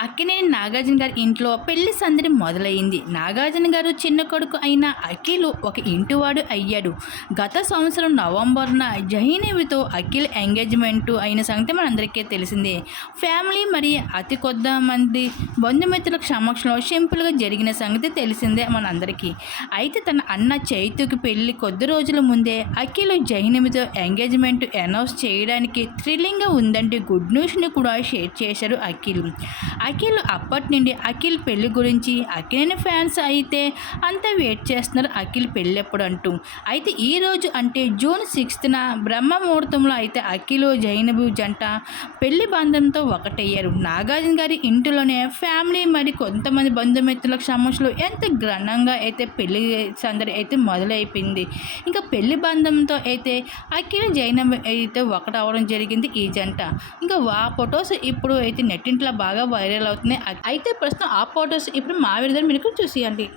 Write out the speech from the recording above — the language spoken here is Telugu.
అక్కినేని నాగార్జున గారి ఇంట్లో పెళ్ళి సందడి మొదలైంది. నాగార్జున గారు చిన్న కొడుకు అయిన అఖిల్ ఒక ఇంటివాడు అయ్యాడు. గత సంవత్సరం నవంబర్న జహీనేవితో అఖిల్ ఎంగేజ్మెంట్ అయిన సంగతి మనందరికీ తెలిసిందే. ఫ్యామిలీ మరి అతి కొద్ది మంది బంధుమిత్రుల సమక్షంలో సింపుల్గా జరిగిన సంగతి తెలిసిందే మనందరికీ. అయితే తన అన్న చైతుకి పెళ్ళి కొద్ది రోజుల ముందే అఖిల్ జహీనేమితో ఎంగేజ్మెంట్ అనౌన్స్ చేయడానికి థ్రిల్లింగ్గా ఉందంటే గుడ్ న్యూస్ని కూడా షేర్ చేశారు అఖిల్. అఖిల్ అప్పటి నుండి అఖిల్ పెళ్ళి గురించి అఖిలేని ఫ్యాన్స్ అయితే అంత వెయిట్ చేస్తున్నారు అఖిల్ పెళ్ళి ఎప్పుడు అంటూ. అయితే ఈ రోజు అంటే జూన్ సిక్స్త్న బ్రహ్మ ముహూర్తంలో అయితే అఖిల్ జైనబు జంట పెళ్ళి బంధంతో ఒకటయ్యారు. నాగార్జున గారి ఇంటిలోనే ఫ్యామిలీ మరి కొంతమంది బంధుమిత్రుల సమస్యలు ఎంత ఘనంగా అయితే పెళ్ళి సందడి అయితే మొదలైపోయింది. ఇంకా పెళ్ళి బంధంతో అయితే అఖిల్ జైనబ్ అయితే ఒకటవడం జరిగింది ఈ జంట. ఇంకా వా ఫొటోస్ ఇప్పుడు అయితే నెట్టింట్లో బాగా వైరల్ అవుతున్నాయి. అయితే ప్రస్తుతం ఆ ఫొటోస్ ఇప్పుడు మా విడుదల మీరు చూసేయండి.